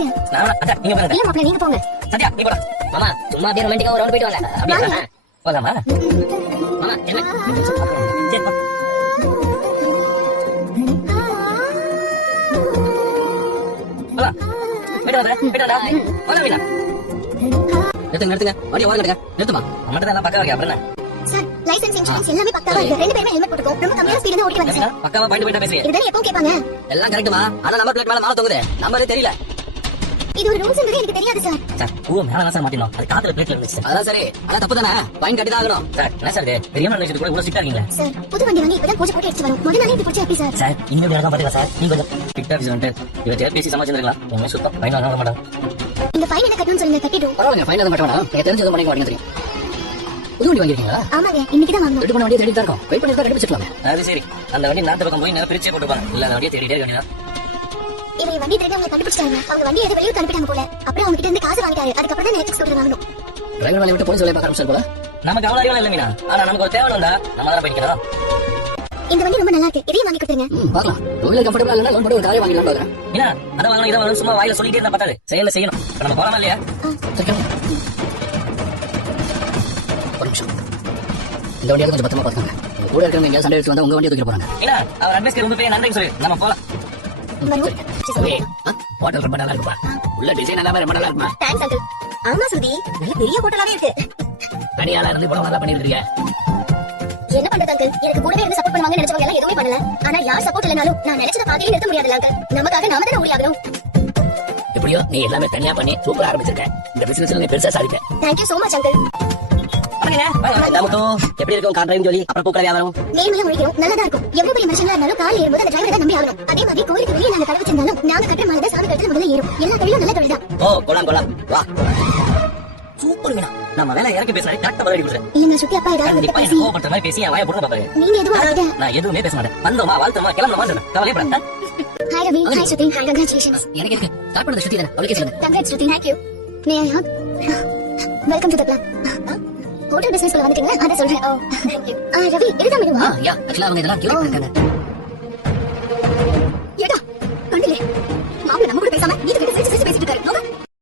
இருங்க. நீங்க போங்க. இல்ல மாப்ள நீங்க போங்க. சத்யா நீ போடா. மாமா சும்மா அப்படியே ரொமான்டிக்கா ஒரு ரவுண்ட் போயிட்டு வாங்க. அப்படியே போலாமா? மாமா என்ன சரி போ. போலாம். போயிட்டு வாடா. போலாம் வீணா. நிறுத்துங்க வண்டி ஓரங்கட்டுங்க. நிறுத்துமா அம்மாட்ட தான் எல்லாம் பக்கா இருக்கு. அப்புறம் என்ன சார் லைசென்ஸ் இன்சூரன்ஸ் எல்லாமே பக்காவா இருக்கு. ரெண்டு பேருமே ஹெல்மெட் போட்டுக்கோ. ரொம்ப கம்மியா ஸ்பீடுல ஓட்டி வாங்க சார். பக்காவா பாயிண்ட் பேசுறீங்க. இதுதானே எப்பவும் கேட்பாங்க. எல்லாம் கரெக்ட்டுமா. ஆனா நம்பர் பிளேட் மேல மாலை தொங்குது. நம்பரே தெரியல. இது ஒரு ரூல்ஸ்ன்றது எனக்கு தெரியாது சார். சார் பூ மேல தான் சார் மாட்டினோம். அது காத்துல பிளேட்ல இருந்துச்சு. அதான் சரி. அதான் தப்பு தானே. பாயிண்ட் கட்டி தான் ஆகணும். சார் என்ன சார் இது தெரியாம நினைச்சிட்டு கூட இவ்வளவு ஸ்ட்ரிக்ட்டா இருக்கீங்க. சார் புது வண்டி வாங்கி இப்பதான் பூஜை போட்டு எடுத்து வரோம். முதல்ல நாளே இது பிடிச்ச ஹாப்பி சார். சார் இங்க வேற தான் பாத்தீங்களா சார். நீங்க கொஞ்சம் ஸ்ட்ரிக்ட்டா பேசிட்டு இவ பேசி சமாளிச்சிருக்கலாம். உண்மை சுத்தம் ஃபைன் வாங்க மாட்டேன். இந்த ஃபைன் என்ன கட்டணும்னு சொல்லுங்க கட்டிடுவோம். பரவாயில்லை ஃபைன் எதுவும் கட்ட வேணாம். எனக்கு தெரிஞ்சது பண்ணிக்க மாட்டேங்க தெரியும். புது வண்டி வாங்கிருக்கீங்களா? ஆமாங்க இன்னைக்கு தான் வாங்கணும். ரெண்டு பண்ண வண்டியை தேடி தான் இருக்கோம். வெயிட் பண்ணி தான் கண்டுபிடிச்சிடலாம். அது சரி. அந்த வண்டி நாட்டு பக்கம் போய் நேரா பிரிச்சே போட்டுப்பாங்க. இல்ல அந்த வண்டியை தேடிட்டே வேண்டியதா. இவங்க வண்டி தேடி அவங்க கண்டுபிடிச்சாங்க. அவங்க வண்டி எதை வெளியூர் அனுப்பிட்டாங்க போல. அப்புறம் அவங்க கிட்ட இருந்து காசு வாங்கிட்டாரு. அதுக்கப்புறம் தான் எலக்ட்ரிக் ஸ்கூட்டர் வாங்கணும். டிரைவர் வேலை விட்டு போலீஸ் வேலை பார்க்க ஆரம்பிச்சாரு போல. நமக்கு அவ்வளவு அறிவு இல்ல மீனா. ஆனா நமக்கு ஒரு தேவை வந்தா நம்ம தான் போய்க்கிறோம். இந்த வண்டி ரொம்ப நல்லா இருக்கு. இதையும் வாங்கி கொடுத்துருங்க. பார்க்கலாம். ரொம்ப கம்ஃபர்ட்டபிளா இல்ல லோன் போட்டு ஒரு காரை வாங்கிடலாம் பாக்குறேன். மீனா அத வாங்கணும் இத வாங்கணும் சும்மா வாயில சொல்லிட்டே இருந்தா பத்தாது. செயல்ல செய்யணும். நம்ம போலாமா இல்லையா? சரி. ஒரு நிமிஷம். இந்த வண்டியை கொஞ்சம் பத்திரமா பாத்துக்கங்க. உங்க கூட இருக்கிறவங்க எங்க சண்டை எடுத்து வந்தா உங்க வண்டியை தூக்கிட்டு போறாங்க. மீனா அவர் அட்வைஸ்க்கு ரொம்ப பெரிய நன்றி சொல்லு. நம்ம போலாம். ஹோட்டல் ரொம்ப நல்லா இருக்குப்பா. உள்ள டிசைன் எல்லாமே ரொம்ப நல்லா இருக்குமா? Thanks uncle. ஆமா சுதி நல்ல பெரிய ஹோட்டலாவே இருக்கு. தனியாளா இருந்து போல நல்லா பண்ணிருக்கீங்க. என்ன பண்றது அங்கிள்? எனக்கு கூடவே இருந்து சப்போர்ட் பண்ணுவாங்க நினைச்சவங்க எல்லாம் எதுவுமே பண்ணல. ஆனா யார் சப்போர்ட் இல்லனாலும் நான் நினைச்சத பாதியில நிறுத்த முடியாதுல அங்கிள். நமக்காக நாம தான ஓடியாகணும். எப்படியோ நீ எல்லாமே தனியா பண்ணி சூப்பரா ஆரம்பிச்சிருக்க. இந்த பிசினஸ்ல நீ பெருசா சாதிக்க. Thank you so much uncle. எப்படி இருக்கும் கார் டிரைவிங் ஜோலி அப்புறம் பூக்கடை வியாபாரம் நேர்மையா உழைக்கிறோம் நல்லதா இருக்கும். எவ்வளவு பெரிய மனுஷங்களா இருந்தாலும் கால் ஏறும்போது அந்த டிரைவரை தான் நம்பி ஆகணும். அதே மாதிரி கோயிலுக்கு வெளியே நாங்க கடை வச்சிருந்தாலும் நாங்க கட்டுற மாதிரி தான் சாமி கட்டுறது முதல்ல ஏறும். எல்லா தொழிலும் நல்ல தொழில் தான். கொலாம் வா சூப்பர் மீனா. நம்ம வேலை இறக்கி பேசுறேன் கரெக்டா பதில் கொடுக்குறேன். இல்லங்க சுத்தி அப்பா ஏதாவது பேசி கோபப்படுற மாதிரி பேசி வாயை போடுங்க பாப்பாரு. நீங்க எதுவும் ஆகல. நான் எதுவுமே பேச மாட்டேன். வந்தோமா வாழ்த்தோமா கிளம்பணுமா கவலைப்படாத. ஹாய் ரவி ஹாய் ஸ்ருதி congratulations. எனக்கு இருக்கு ஸ்டார்ட் பண்ணது ஸ்ருதி தானே அவளுக்கே சொல்லுங்க. congrats Shruti thank you. may I help? welcome to the club. Hotel business குள்ள வந்துட்டீங்க அத சொல்றேன். ஓ thank you. ரவி இதுதான் மெனுவா? யா actually அவங்க இதெல்லாம் கியூட் இருக்காங்க. ஏடா கண்டிலே மாப்ள நம்ம கூட பேசாம வீட்டுக்கு